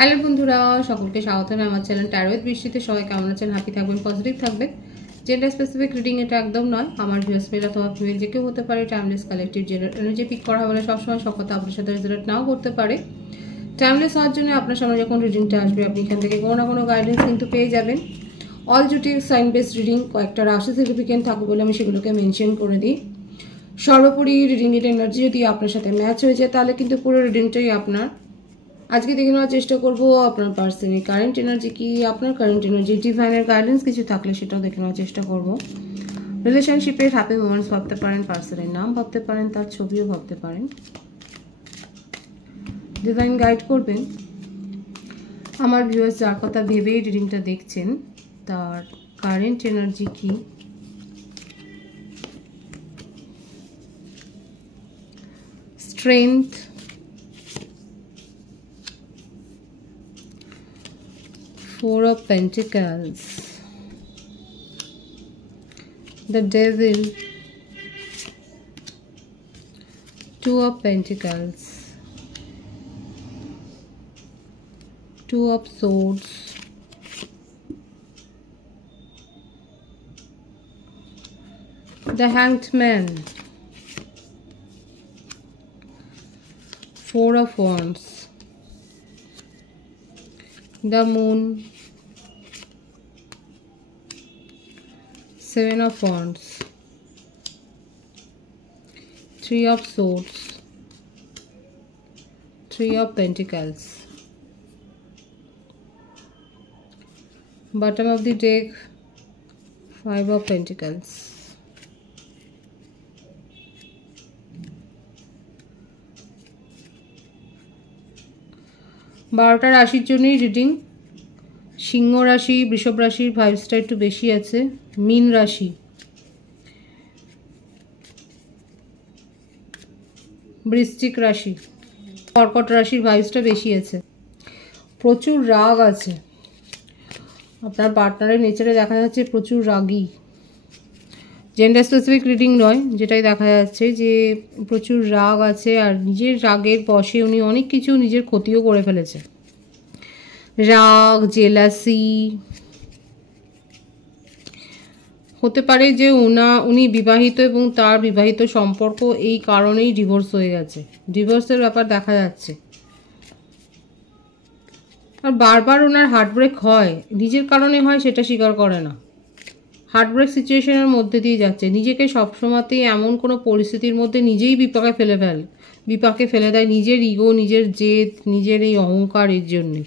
Hello বন্ধুরা, সকলকে স্বাগত জানাই আমার চ্যানেল ট্যারো উইথ বৃষ্টিতে। সবাই কেমন আছেন? হ্যাপি থাকবেন, পজিটিভ থাকবেন। জেন্ডার স্পেসিফিক রিডিং এটা একদম নয়। আমার ভিউয়ার্স মেল অথবা ফিমেল যে কেউ হতে পারে। Timeless collective gender energy pick করা হবে না সবসময়, সব কথা আপনার সাথে রেজোনেট নাও করতে পারে। টাইমলেস হওয়ার জন্য আপনার সামনে যখন রিডিংটা আসবে আপনি এখান থেকে কোনো না কোনো গাইডেন্স কিন্তু পেয়ে যাবেন। অল জুটি সাইন বেসড রিডিং, কয়েকটা রাশি সিগনিফিকেন্ট থাকবে বলে আমি সেগুলোকে মেনশন করে দিই। সর্বোপরি রিডিংয়ের এনার্জি যদি আপনার সাথে ম্যাচ হয়ে যায় তাহলে কিন্তু পুরো রিডিংটাই আপনার। আজকে দেখে নেওয়ার চেষ্টা করব আপনার পার্সনের কারেন্ট এনার্জি কি, আপনার কারেন্ট এনার্জি, ডিভাইনের গাইডেন্স কিছু থাকলে সেটাও দেখে নেওয়ার চেষ্টা করব। রিলেশনশিপের হ্যাপি মোমেন্টস ভাবতে পারেন, পার্সনের নাম ভাবতে পারেন, তার ছবিও ভাবতে পারেন। ডিভাইন গাইড করবেন আমার ভিউয়ার্স যার কথা ভেবেই রিডিংটা দেখছেন, তার কারেন্ট এনার্জি কি, strength, Four of Pentacles, the Devil, Two of Pentacles, Two of Swords, the Hanged Man, Four of Wands, the Moon, Seven of Wands, Three of Swords, Three of Pentacles. Bottom of the deck, Five of Pentacles. বারোটা রাশির জন্যই reading. সিংহ রাশি, বৃষভ রাশির ভাইবসটা একটু বেশি আছে, মীন রাশি, বৃশ্চিক রাশি, কর্কট রাশির ভাইবসটা বেশি আছে। প্রচুর রাগ আছে আপনার পার্টনারের নেচারে, দেখা যাচ্ছে প্রচুর রাগী। জেন্ডার স্পেসিফিক রিডিং নয়, যেটাই দেখা যাচ্ছে যে প্রচুর রাগ আছে, আর নিজের রাগের বশে উনি অনেক কিছু নিজের ক্ষতিও করে ফেলেছে। রাগ, জেলাসি, হতে পারে যে উনি বিবাহিত এবং তার বিবাহিত সম্পর্ক এই কারণেই ডিভোর্স হয়ে গেছে, ডিভোর্সের ব্যাপার দেখা যাচ্ছে। আর বারবার ওনার হার্টব্রেক হয়, নিজের কারণে হয় সেটা স্বীকার করে না, হার্টব্রেক সিচুয়েশনের মধ্যে দিয়ে যাচ্ছে। নিজেকে সবসময়তেই এমন কোনো পরিস্থিতির মধ্যে নিজেই বিপাকে ফেলে দেয়, নিজের ইগো, নিজের জেদ, নিজের এই অহংকারের জন্যে।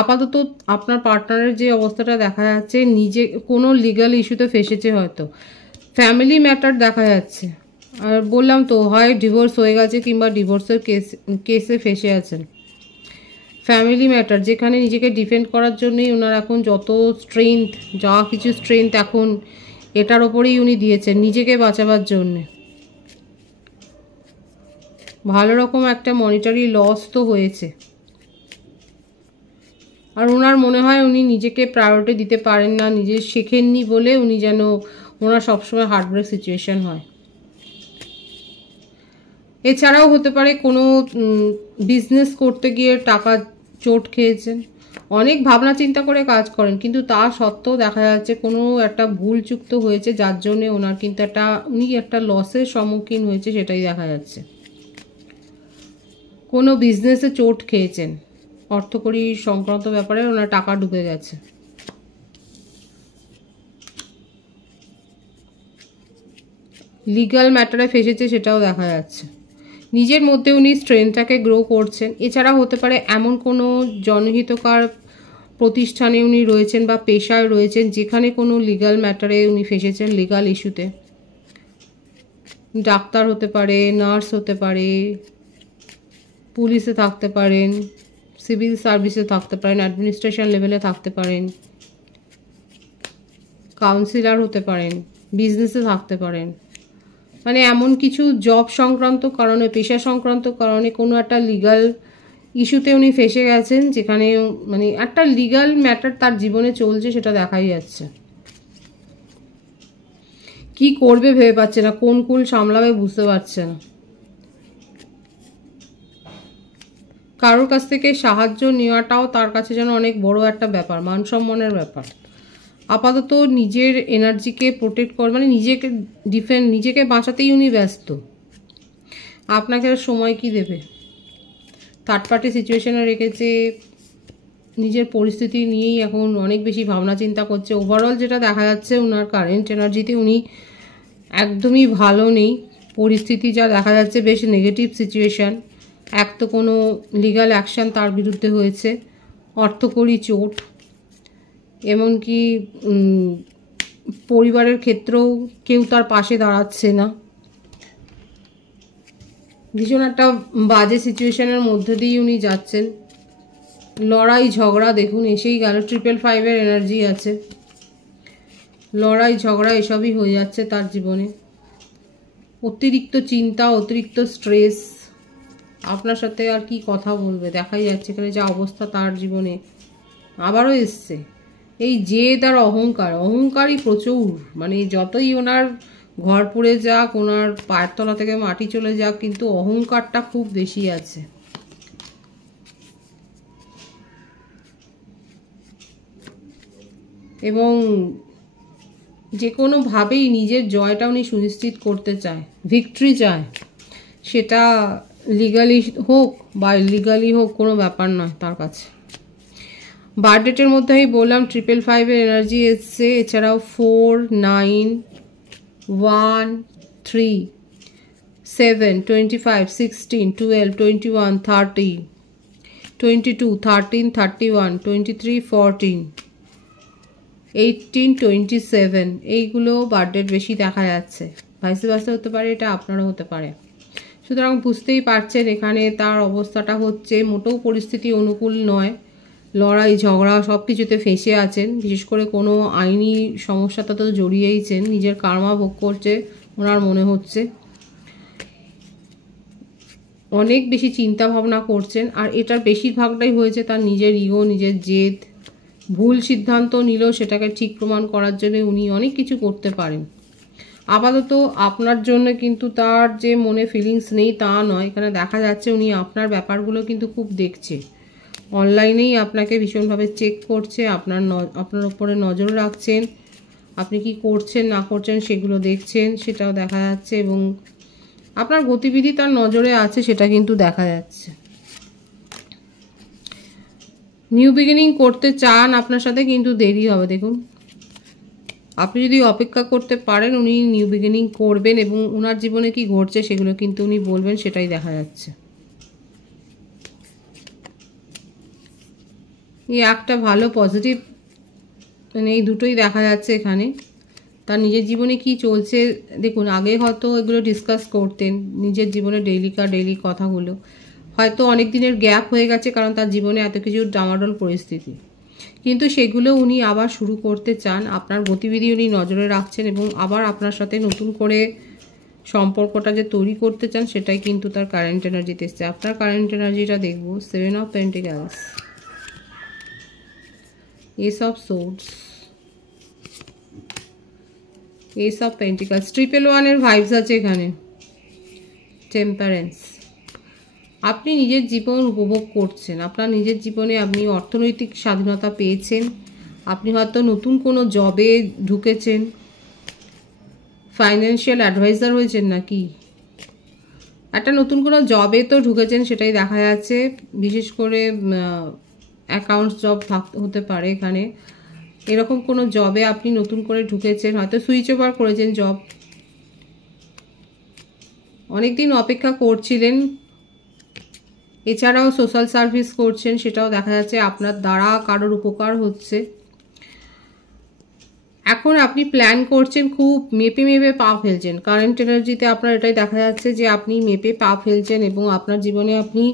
আপাতত আপনার পার্টনারের যে অবস্থাটা দেখা যাচ্ছে, নিজে কোনো লিগ্যাল ইস্যুতে ফেসেছে, হয়তো ফ্যামিলি ম্যাটার দেখা যাচ্ছে। আর বললাম তো, হয় ডিভোর্স হয়ে গেছে কিংবা ডিভোর্সের কেসে ফেসে আছেন। ফ্যামিলি ম্যাটার, যেখানে নিজেকে ডিফেন্ড করার জন্যই ওনার এখন যত স্ট্রেংথ, যা কিছু স্ট্রেংথ এখন এটার ওপরেই উনি দিয়েছেন নিজেকে বাঁচাবার জন্যে। ভালো রকম একটা মনিটারি লস তো হয়েছে, আর ওনার মনে হয় উনি নিজেকে প্রায়োরিটি দিতে পারেন না, নিজে শেখেননি বলে উনি যেন, ওনার সবসময় হার্টব্রেক সিচুয়েশন হয়। এছাড়াও হতে পারে কোনো বিজনেস করতে গিয়ে টাকা চোট খেয়েছেন, অনেক ভাবনা চিন্তা করে কাজ করেন কিন্তু তা সত্ত্বেও দেখা যাচ্ছে কোনো একটা ভুল চুক্ত হয়েছে, যার জন্যে ওনার কিন্তু উনি একটা লসের সম্মুখীন হয়েছে, সেটাই দেখা যাচ্ছে। কোনো বিজনেসে চোট খেয়েছেন, অর্থকরী সংক্রান্ত ব্যাপারে ওনার টাকা ডুবে গেছে। লিগ্যাল ম্যাটারে ফেসেছে, সেটাও দেখা যাচ্ছে। নিজের মধ্যে উনি স্ট্রেংথটাকে গ্রো করছেন। এছাড়া হতে পারে এমন কোনো জনহিতকর প্রতিষ্ঠানে উনি রয়েছেন বা পেশায় রয়েছেন যেখানে কোনো লিগ্যাল ম্যাটারে উনি ফেসেছেন, লিগ্যাল ইস্যুতে। ডাক্তার হতে পারে, নার্স হতে পারে, পুলিশে থাকতে পারেন, সিভিল সার্ভিসে থাকতে পারেন, অ্যাডমিনিস্ট্রেশন লেভেলে থাকতে পারেন, কাউন্সিলর হতে পারেন, বিজনেসে থাকতে পারেন। মানে এমন কিছু জব সংক্রান্ত কারণে, পেশা সংক্রান্ত কারণে কোনো একটা লিগ্যাল ইস্যুতে উনি ফেসে গেছেন, যেখানে মানে একটা লিগ্যাল ম্যাটার তার জীবনে চলছে, সেটা দেখাই যাচ্ছে। কি করবে ভেবে পাচ্ছে না, কোন কুল সামলাবে বুঝতে পারছে না। কারোর কাছ থেকে সাহায্য নেওয়াটাও তার কাছে যেন অনেক বড় একটা ব্যাপার, মান সম্মানের ব্যাপার। আপাতত নিজের এনার্জিকে প্রোটেক্ট কর, মানে নিজেকে বাঁচাতেই উনি ব্যস্ত। আপনাকে সময় কি দেবে? থার্ড পার্টি সিচুয়েশনে রেখেছে, নিজের পরিস্থিতি নিয়েই এখন অনেক বেশি ভাবনা চিন্তা করছে। ওভারঅল যেটা দেখা যাচ্ছে ওনার কারেন্ট এনার্জিতে উনি একদমই ভালো নেই। পরিস্থিতি যা দেখা যাচ্ছে বেশ নেগেটিভ সিচুয়েশান। এক তো কোনো লিগ্যাল অ্যাকশান তার বিরুদ্ধে হয়েছে, অর্থকরী চোট, এমনকি পরিবারের ক্ষেত্রেও কেউ তার পাশে দাঁড়াচ্ছে না। ভীষণ একটা বাজে সিচুয়েশানের মধ্যে দিয়ে উনি যাচ্ছেন। লড়াই ঝগড়া দেখুন এসেই গেল, 555 এনার্জি আছে। লড়াই ঝগড়া এসবই হয়ে যাচ্ছে তার জীবনে। অতিরিক্ত চিন্তা, অতিরিক্ত স্ট্রেস। আপনার সাথে আর কি কথা বলবে, দেখাই যাচ্ছে এখানে যা অবস্থা তার জীবনে। আবারও এসছে এই জেদ আর অহংকারই প্রচুর। মানে যতই ওনার ঘর পুড়ে যাক, ওনার পায়ের তলা থেকে মাটি চলে যাক, কিন্তু অহংকারটা খুব বেশি আছে। এবং যে কোনোভাবেই নিজের জয়টা উনি সুনিশ্চিত করতে চায়, ভিক্টরি চায়। সেটা লিগালি হোক বা ইলিগালি হোক, কোনো ব্যাপার নয় তার কাছে। বার্থডেটের মধ্যে আমি বললাম 555 এনার্জি এসছে। এছাড়াও 4, 9, 1, 3, 7, 25, 16, 12, 21, 30, 22, 13, 31, 23, 14, 18, 27 এইগুলো বার্থডেট বেশি দেখা যাচ্ছে। ভাইস ভার্সা হতে পারে, এটা আপনারও হতে পারে। সুতরাং বুঝতেই পারছেন এখানে তার অবস্থাটা হচ্ছে মোটেও পরিস্থিতি অনুকূল নয়। লড়াই ঝগড়া সব কিছুতে ফেঁসে আছেন। বিশেষ করে কোনো আইনি সমস্যাটা তো জড়িয়েইছেন। নিজের কার্মা ভোগ করছে ওনার মনে হচ্ছে। অনেক বেশি চিন্তা ভাবনা করছেন, আর এটার বেশিরভাগটাই হয়েছে তার নিজের ইগো, নিজের জেদ। ভুল সিদ্ধান্ত নিলেও সেটাকে ঠিক প্রমাণ করার জন্য উনি অনেক কিছু করতে পারেন। আপাতত আপনার জন্য কিন্তু তার যে মনে ফিলিংস নেই তা নয়। এখানে দেখা যাচ্ছে উনি আপনার ব্যাপারগুলো কিন্তু খুব দেখছে। অনলাইনেই আপনাকে ভীষণভাবে চেক করছে, আপনার উপরে নজর রাখছেন। আপনি কি করছেন না করছেন সেগুলো দেখছেন, সেটাও দেখা যাচ্ছে। এবং আপনার গতিবিধি তার নজরে আছে, সেটা কিন্তু দেখা যাচ্ছে। নিউ বিগিনিং করতে চান আপনার সাথে, কিন্তু দেরি হবে। দেখুন আপনি যদি অপেক্ষা করতে পারেন উনি নিউ বিগিনিং করবেন, এবং ওনার জীবনে কি ঘটছে সেগুলো কিন্তু উনি বলবেন, সেটাই দেখা যাচ্ছে। এই একটা ভালো পজিটিভ, মানে এই দুটোই দেখা যাচ্ছে এখানে। তার নিজের জীবনে কি চলছে দেখুন, আগে হয়তো এগুলো ডিসকাস করতেন, নিজের জীবনে ডেইলি কথাগুলো। হয়তো অনেক দিনের গ্যাপ হয়ে গেছে, কারণ তার জীবনে এত কিছু ডামাডোল পরিস্থিতি, কিন্তু সেগুলো উনি আবার শুরু করতে চান। আপনার গতিবিধি উনি নজরে রাখছেন, এবং আবার আপনার সাথে নতুন করে সম্পর্কটা যে তৈরি করতে চান, সেটাই কিন্তু তার কারেন্ট এনার্জিতে এসছে। আপনার কারেন্ট এনার্জিটা দেখব। 7 of পেন্টিক্যালস, Ace of Swords, Ace of Pentacles, 111 এর ভাইবস আছে এখানে। টেম্পারেন্স, আপনি নিজের জীবন উপভোগ করছেন। আপনার নিজের জীবনে আপনি অর্থনৈতিক স্বাধীনতা পেয়েছেন। আপনি হয়তো নতুন কোনো জবে ঢুকেছেন, ফাইন্যান্সিয়াল অ্যাডভাইজার হয়েছেন, নাকি একটা নতুন কোনো জবে তো ঢুকেছেন, সেটাই দেখা যাচ্ছে। বিশেষ করে অ্যাকাউন্টস জব হতে পারে এখানে। এরকম কোনো জবে আপনি নতুন করে ঢুকেছেন, হয়তো সুইচ ওভার করেছেন জব, অনেকদিন অপেক্ষা করছিলেন। এছাড়াও সোশ্যাল সার্ভিস করছেন, সেটাও দেখা যাচ্ছে। আপনার দ্বারা কারোর উপকার হচ্ছে। এখন আপনি প্ল্যান করছেন, খুব মেপে পা ফেলছেন। কারেন্ট এনার্জিতে আপনার এটাই দেখা যাচ্ছে যে আপনি মেপে পা ফেলছেন, এবং আপনার জীবনে আপনি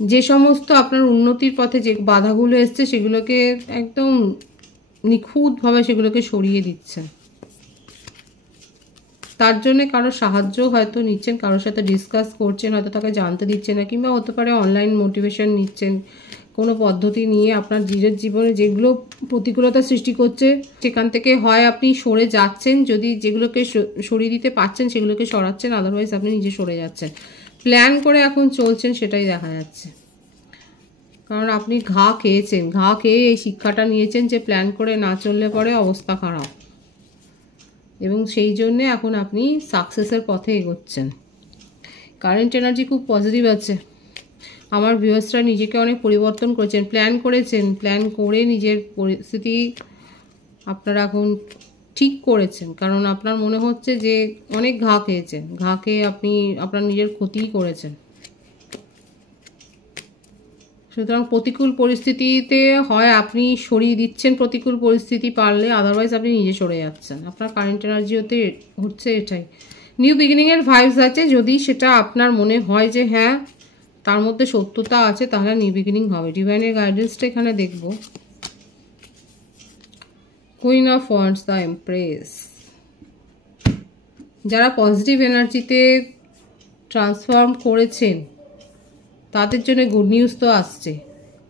যে সমস্ত আপনার উন্নতির পথে যে বাধাগুলো এসছে সেগুলোকে একদম নিখুঁতভাবে সেগুলোকে সরিয়ে দিচ্ছেন। তার জন্য কারো সাহায্য হয়তো নিচ্ছেন, কারোর সাথে ডিসকাস করছেন, হয়তো তাকে জানতে দিচ্ছেন না, কিংবা হতে পারে অনলাইন মোটিভেশন নিচ্ছেন কোনো পদ্ধতি নিয়ে। আপনার নিজের জীবনে যেগুলো প্রতিকূলতা সৃষ্টি করছে সেখান থেকে হয় আপনি সরে যাচ্ছেন, যদি যেগুলোকে সরিয়ে দিতে পারছেন সেগুলোকে সরাচ্ছেন, আদারওয়াইজ আপনি নিজে সরে যাচ্ছেন। প্ল্যান করে এখন চলছেন, সেটাই দেখা যাচ্ছে। কারণ আপনি ঘা খেয়েছেন, ঘা খেয়ে এই শিক্ষাটা নিয়েছেন যে প্ল্যান করে না চললে পরে অবস্থা খারাপ, এবং সেই জন্যে এখন আপনি সাকসেসের পথে এগোচ্ছেন। কারেন্ট এনার্জি খুব পজিটিভ আছে। আমার ভিউয়ার্সরা নিজেকে অনেক পরিবর্তন করেছেন, প্ল্যান করেছেন, প্ল্যান করে নিজের পরিস্থিতি আপনারা এখন ঠিক করেছেন। কারণ আপনার মনে হচ্ছে যে অনেক ঘা খেয়েছেন, ঘা খেয়ে আপনি আপনার নিজের ক্ষতিই করেছেন। সুতরাং প্রতিকূল পরিস্থিতিতে হয় আপনি সরিয়ে দিচ্ছেন প্রতিকূল পরিস্থিতি পারলে, আদারওয়াইজ আপনি নিজে সরে যাচ্ছেন। আপনার কারেন্ট এনার্জি হচ্ছে এটাই। নিউ বিগিনিংয়ের ভাইবস আছে, যদি সেটা আপনার মনে হয় যে হ্যাঁ তার মধ্যে সত্যতা আছে, তাহলে নিউ বিগিনিং হবে। ডিভাইনের গাইডেন্সটা এখানে দেখব। Queen of wands, the empress. যারা পজিটিভ এনার্জিতে ট্রান্সফর্ম করেছেন তাদের জন্য গুড নিউজ তো আসছে।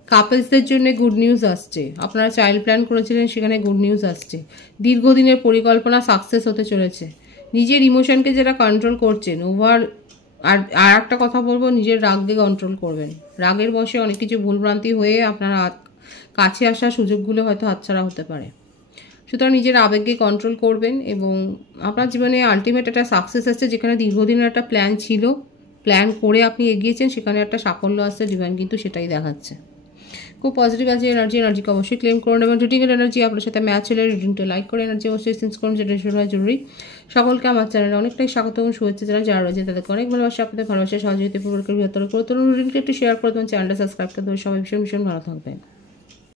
কাপলসদের জন্য গুড নিউজ আসছে। আপনারা চাইল্ড প্ল্যান করেছিলেন, সেখানে গুড নিউজ আসছে। দীর্ঘদিনের পরিকল্পনা সাকসেস হতে চলেছে। নিজের ইমোশনকে যারা কন্ট্রোল করছেন ওভার, আর একটা কথা বলবো, নিজের রাগকে কন্ট্রোল করবেন। রাগের বশে অনেক কিছু ভুলভ্রান্তি হয়ে আপনারা কাছে আসা সুযোগগুলো হয়তো হাতছাড়া হতে পারে। সুতরাং নিজের আবেগকে কন্ট্রোল করবেন এবং আপনার জীবনে আলটিমেট একটা সাকসেস আসছে। যেখানে দীর্ঘদিনের একটা প্ল্যান ছিল, প্ল্যান করে আপনি এগিয়েছেন, সেখানে একটা সাফল্য আসছে। ডিভাইন কিন্তু সেটাই দেখাচ্ছে। খুব পজিটিভ আছে এনার্জিকে অবশ্যই ক্লেম করুন, এবং রিডিংয়ের এনার্জি আপনার সাথে ম্যাচ হলে রিডিংটা লাইক করে এনার্জি অবশ্যই সেন্স করুন, যেটা হয় জরুরি। সকলকে আমার চ্যানেলে অনেকটাই স্বাগত এবং শুভেচ্ছা। যারা রয়েছে তাদেরকে অনেক ভালোবাসা, আপনাদের ভালোবাসা সহযোগিতা পূর্বকের বৃহত্তর করে তুলুন। রিডিংটা একটু শেয়ার করে দেবেন, চ্যানেলটা সাবস্ক্রাইব করে দেবেন। সবাই ভীষণ ভীষণ ভালো থাকবেন।